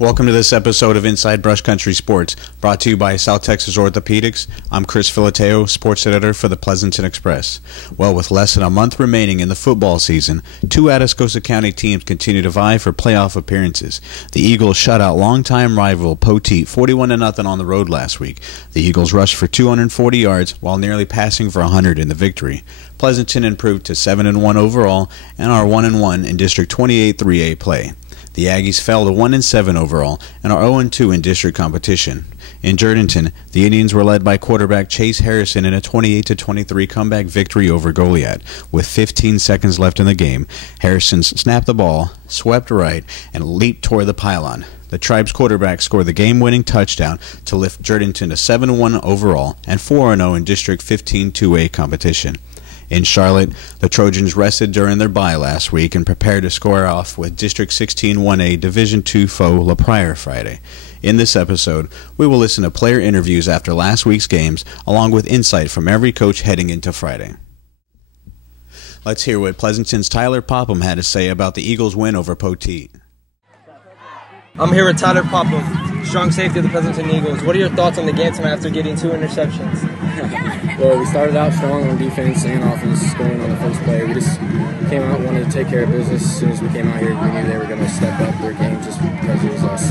Welcome to this episode of Inside Brush Country Sports, brought to you by South Texas Orthopedics. I'm Chris Filateo, sports editor for the Pleasanton Express. Well, with less than a month remaining in the football season, two Atascosa County teams continue to vie for playoff appearances. The Eagles shut out longtime rival Poteet 41-0 on the road last week. The Eagles rushed for 240 yards while nearly passing for 100 in the victory. Pleasanton improved to 7-1 overall and are 1-1 in District 28 3A play. The Aggies fell to 1-7 overall and are 0-2 in district competition. In Jourdanton, the Indians were led by quarterback Chase Harrison in a 28-23 comeback victory over Goliad. With 15 seconds left in the game, Harrison snapped the ball, swept right, and leaped toward the pylon. The Tribe's quarterback scored the game-winning touchdown to lift Jourdanton to 7-1 overall and 4-0 in District 15 2A competition. In Charlotte, the Trojans rested during their bye last week and prepared to square off with District 16 1A Division II foe La Pryor Friday. In this episode, we will listen to player interviews after last week's games, along with insight from every coach heading into Friday. Let's hear what Pleasanton's Tyler Popham had to say about the Eagles' win over Poteet. I'm here with Tyler Popham, strong safety of the Pleasanton Eagles. What are your thoughts on the game tonight after getting 2 interceptions? Well, we started out strong on defense and offense, scoring on the first play. We just came out, wanted to take care of business. As soon as we came out here, we knew they were going to step up their game just because it was us.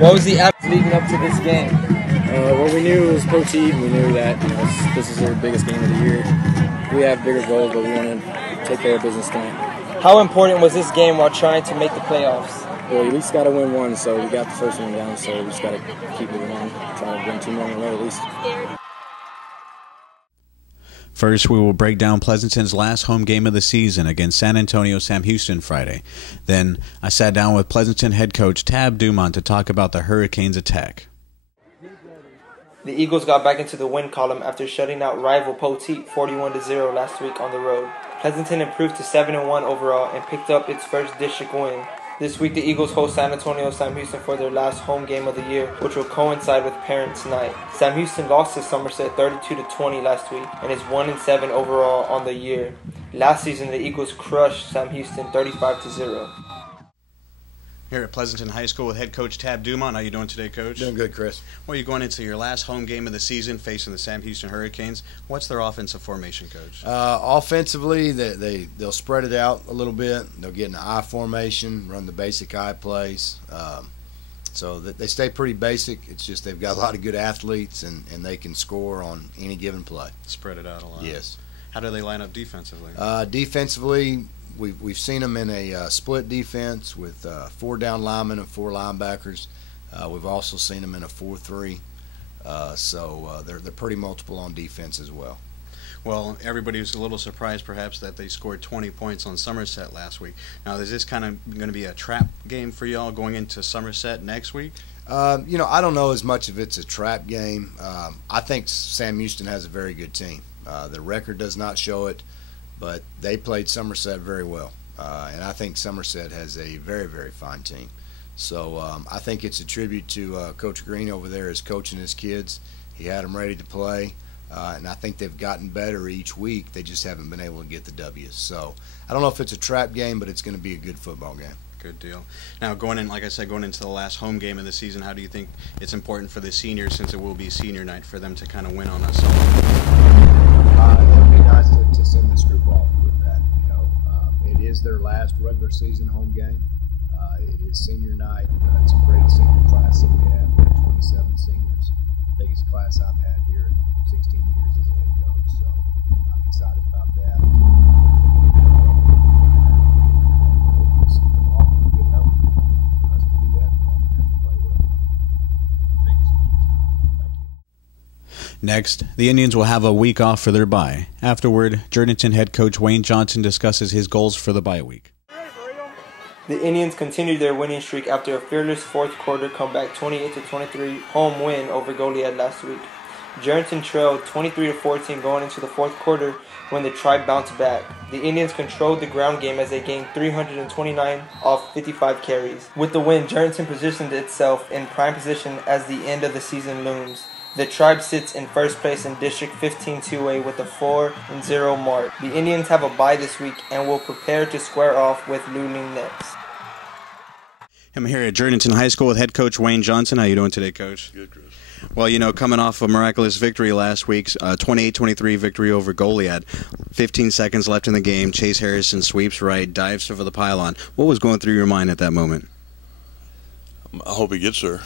What was the effort leading up to this game? Well, we knew it was Poteet, and we knew that this is their biggest game of the year. We have bigger goals, but we want to take care of business tonight. How important was this game while trying to make the playoffs? Well, you at least got to win one, so we got the first one down, so we just got to keep moving on, try to win 2 more in a row at least. First, we will break down Pleasanton's last home game of the season against San Antonio Sam Houston Friday. Then, I sat down with Pleasanton head coach Tab Dumont to talk about the Hurricanes' attack. The Eagles got back into the win column after shutting out rival Poteet 41-0 last week on the road. Pleasanton improved to 7-1 overall and picked up its first district win. This week, the Eagles host San Antonio Sam Houston for their last home game of the year, which will coincide with Parents' Night. Sam Houston lost to Somerset 32-20 last week and is 1-7 overall on the year. Last season, the Eagles crushed Sam Houston 35-0. Here at Pleasanton High School with head coach Tab Dumont. How you doing today, Coach? Doing good, Chris. Well, you're going into your last home game of the season facing the Sam Houston Hurricanes. What's their offensive formation, Coach? Offensively, they'll spread it out a little bit. They'll get in the I formation, run the basic I plays. So they stay pretty basic. It's just they've got a lot of good athletes, and they can score on any given play. Spread it out a lot. Yes. How do they line up defensively? Defensively, we've seen them in a split defense with 4 down linemen and 4 linebackers. We've also seen them in a 4-3. So they're pretty multiple on defense as well. Well, everybody was a little surprised perhaps that they scored 20 points on Somerset last week. Now, is this kind of going to be a trap game for y'all going into Somerset next week? I don't know as much if it's a trap game. I think Sam Houston has a very good team. The record does not show it, but they played Somerset very well. And I think Somerset has a very, very fine team. So I think it's a tribute to Coach Green over there as coaching his kids. He had them ready to play. And I think they've gotten better each week. They just haven't been able to get the W's. So I don't know if it's a trap game, but it's going to be a good football game. Good deal. Now, going into the last home game of the season, how do you think it's important for the seniors, since it will be senior night, for them to kind of win on us? It would be nice to send this group off with that. It is their last regular season home game. It is senior night. It's a great senior class that we have. We have 27 seniors, biggest class I've had here in 16 years as a head coach. So I'm excited about that. It's all good help for us to do that. We're all going to have to play well. Thank you so much for your time. Thank you. Next, the Indians will have a week off for their bye. Afterward, Jourdanton head coach Wayne Johnson discusses his goals for the bye week. The Indians continued their winning streak after a fearless fourth quarter comeback 28-23 home win over Goliad last week. Jourdanton trailed 23-14 going into the fourth quarter when the Tribe bounced back. The Indians controlled the ground game as they gained 329 off 55 carries. With the win, Jourdanton positioned itself in prime position as the end of the season looms. The Tribe sits in first place in District 15 2A with a 4-0 mark. The Indians have a bye this week and will prepare to square off with Luling next. I'm here at Jourdington High School with head coach Wayne Johnson. How you doing today, Coach? Good, Chris. Well, you know, coming off a miraculous victory last week, 28-23 victory over Goliad. 15 seconds left in the game. Chase Harrison sweeps right, dives over the pylon. What was going through your mind at that moment? I hope he gets there.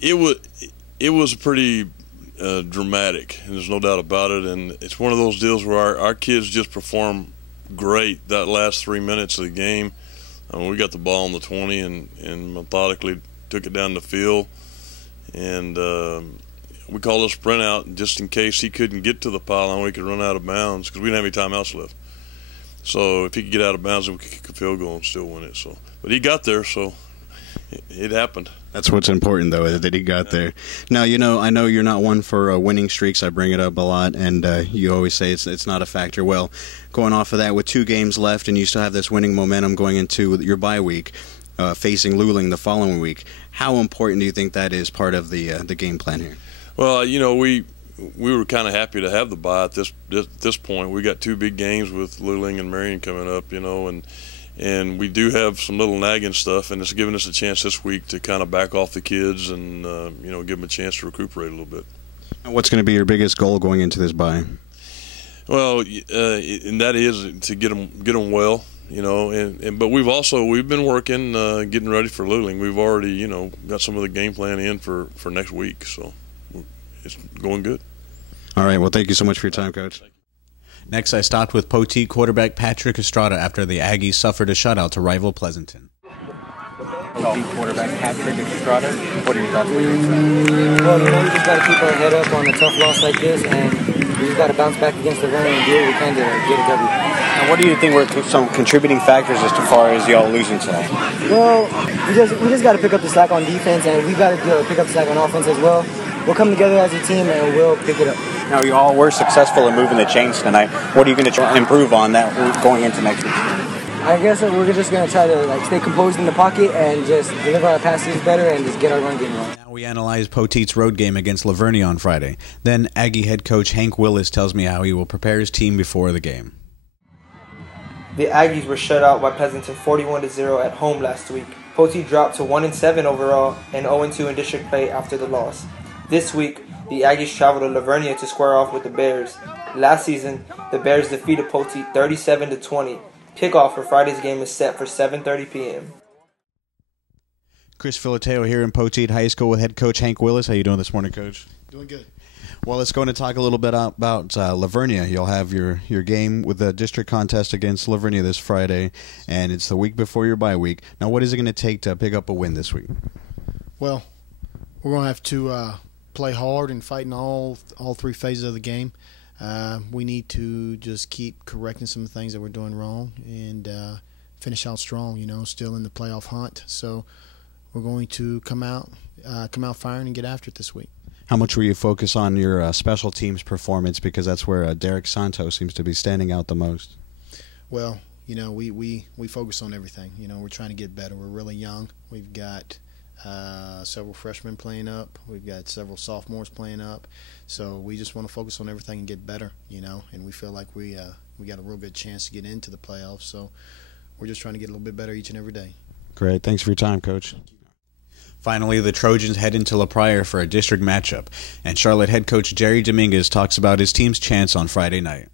It was pretty dramatic, and there's no doubt about it. And it's one of those deals where our kids just perform great that last 3 minutes of the game. We got the ball on the 20 and methodically took it down the field, and we called a sprint out just in case he couldn't get to the pylon. We could run out of bounds because we didn't have any timeouts left. So if he could get out of bounds, then we could kick a field goal and still win it. So, but he got there, so it happened. That's what's important, though, that he got there. Now, you know, I know you're not one for winning streaks. I bring it up a lot, and you always say it's not a factor. Well, going off of that, with 2 games left, and you still have this winning momentum going into your bye week, facing Luling the following week, how important do you think that is part of the game plan here? Well, you know, we were kind of happy to have the bye at this point. We got 2 big games with Luling and Marion coming up, you know, and we do have some little nagging stuff, and it's given us a chance this week to kind of back off the kids and you know, give them a chance to recuperate a little bit. And what's going to be your biggest goal going into this bye? Well, and that is to get them well, you know, but we've been working, getting ready for Luling. We've already, you know, got some of the game plan in for next week, so it's going good. All right. Well, thank you so much for your time, Coach. Next, I stopped with Poteet quarterback Patrick Estrada after the Aggies suffered a shutout to rival Pleasanton. Poteet quarterback Patrick Estrada, what are your thoughts? Well, you know, we just got to keep our head up on a tough loss like this, and we just got to bounce back against the run and do what we can to get a W. Now, what do you think were some contributing factors as far as y'all losing tonight? Well, we just got to pick up the slack on defense, and we got to pick up the slack on offense as well. We'll come together as a team, and we'll pick it up. Now, you all were successful in moving the chains tonight. What are you going to try and improve on that going into next week? I guess we're just going to try to stay composed in the pocket and just deliver our passes better and just get our run game right. Now we analyze Poteet's road game against Lavernia on Friday. Then Aggie head coach Hank Willis tells me how he will prepare his team before the game. The Aggies were shut out by Pleasanton 41-0 at home last week. Poteet dropped to 1-7 overall and 0-2 in district play after the loss. This week, the Aggies traveled to Lavernia to square off with the Bears. Last season, the Bears defeated Poteet 37-20. Kickoff for Friday's game is set for 7:30 p.m. Chris Filateo here in Poteet High School with head coach Hank Willis. How you doing this morning, Coach? Doing good. Well, let's go in and talk a little bit about Lavernia. You'll have your game with the district contest against Lavernia this Friday, and it's the week before your bye week. Now, what is it going to take to pick up a win this week? Well, we're going to have to play hard and fight in all 3 phases of the game. We need to just keep correcting some of the things that we're doing wrong and finish out strong, you know, still in the playoff hunt. So we're going to come out firing and get after it this week. How much will you focus on your special teams performance, because that's where Derek Santos seems to be standing out the most? Well, you know, we focus on everything. You know, we're trying to get better. We're really young. We've got several freshmen playing up. We've got several sophomores playing up. So we just want to focus on everything and get better, you know, and we feel like we got a real good chance to get into the playoffs. So we're just trying to get a little bit better each and every day. Great. Thanks for your time, Coach. Finally, the Trojans head into La Pryor for a district matchup, and Charlotte head coach Jerry Dominguez talks about his team's chance on Friday night.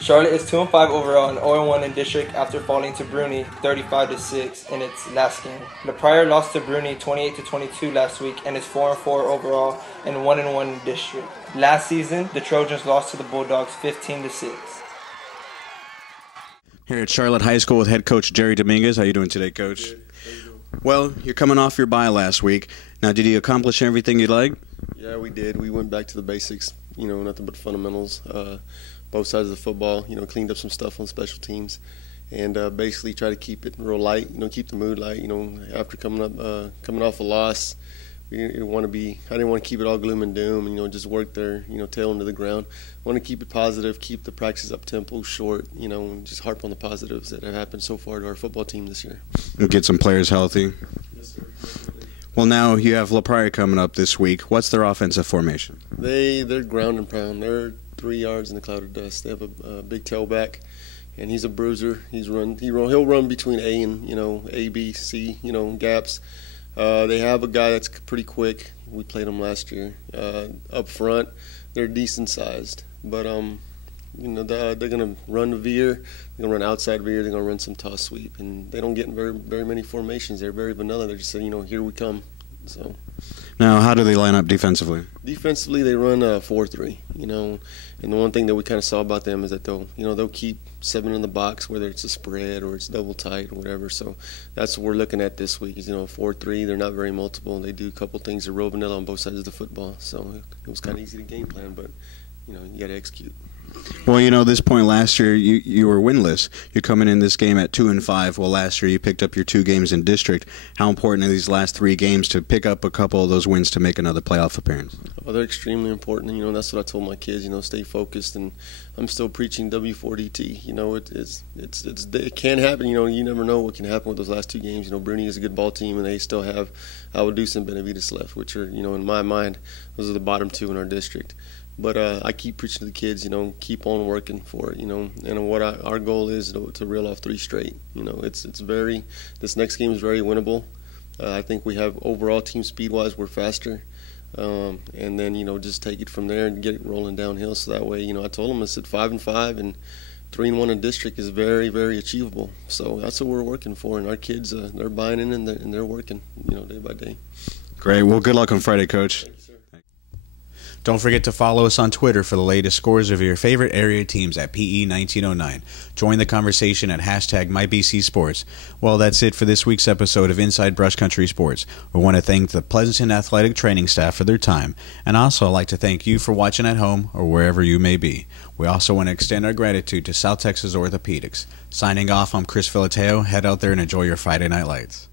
Charlotte is 2-5 overall and 0-1 in district after falling to Bruni 35-6 in its last game. La Pryor lost to Bruni 28-22 last week and is 4-4 overall and 1-1 in district. Last season, the Trojans lost to the Bulldogs 15-6. Here at Charlotte High School with head coach Jerry Dominguez. How you doing today, Coach? Good. Well, you're coming off your bye last week. Now, did you accomplish everything you'd like? Yeah, we did. We went back to the basics, you know, nothing but fundamentals. Both sides of the football, you know, cleaned up some stuff on special teams, and basically try to keep it real light, you know, keep the mood light. You know, after coming off a loss, I didn't want to keep it all gloom and doom, and, you know, just work their, you know, tail into the ground. I want to keep it positive, keep the practice up tempo short, you know, and just harp on the positives that have happened so far to our football team this year. And get some players healthy. Yes, sir. Well, now you have La Pryor coming up this week. What's their offensive formation? They're ground and pound. They're 3 yards in a cloud of dust. They have a big tailback. and he's a bruiser. He'll run between A and A, B, C gaps. They have a guy that's pretty quick. We played him last year. Up front, they're decent sized, but they're going to run the veer. They're going to run outside veer. They're going to run some toss sweep, and they don't get in very many formations. They're very vanilla. They're just saying, here we come. So. Now, how do they line up defensively? Defensively, they run 4-3. And the one thing that we kind of saw about them is that they'll keep 7 in the box, whether it's a spread or it's double tight or whatever. So that's what we're looking at this week. Is 4-3. They're not very multiple. They do a couple things. They're real vanilla on both sides of the football. So it was kind of easy to game plan, but you got to execute. Well, this point last year, you were winless. You're coming in this game at 2-5. Well, last year you picked up your 2 games in district. How important are these last 3 games to pick up a couple of those wins to make another playoff appearance? Well, they're extremely important. That's what I told my kids. Stay focused, and I'm still preaching W4DT. It can happen. You never know what can happen with those last 2 games. Bruni is a good ball team, and they still have Awadousa and Benavides left, which are in my mind those are the bottom 2 in our district. But I keep preaching to the kids, keep on working for it, and what our goal is to reel off 3 straight. This next game is very winnable. I think we have overall team speed-wise, we're faster. And then, just take it from there and get it rolling downhill. So that way, I told them, I said 5-5 and 3-1 in district is very, very achievable. So that's what we're working for. And our kids, they're buying in and they're working, day by day. Great. Well, good luck on Friday, Coach. Don't forget to follow us on Twitter for the latest scores of your favorite area teams at PE1909. Join the conversation at #MyBCSports. Well, that's it for this week's episode of Inside Brush Country Sports. We want to thank the Pleasanton Athletic Training staff for their time, and also like to thank you for watching at home or wherever you may be. We also want to extend our gratitude to South Texas Orthopedics. Signing off, I'm Chris Filateo. Head out there and enjoy your Friday night lights.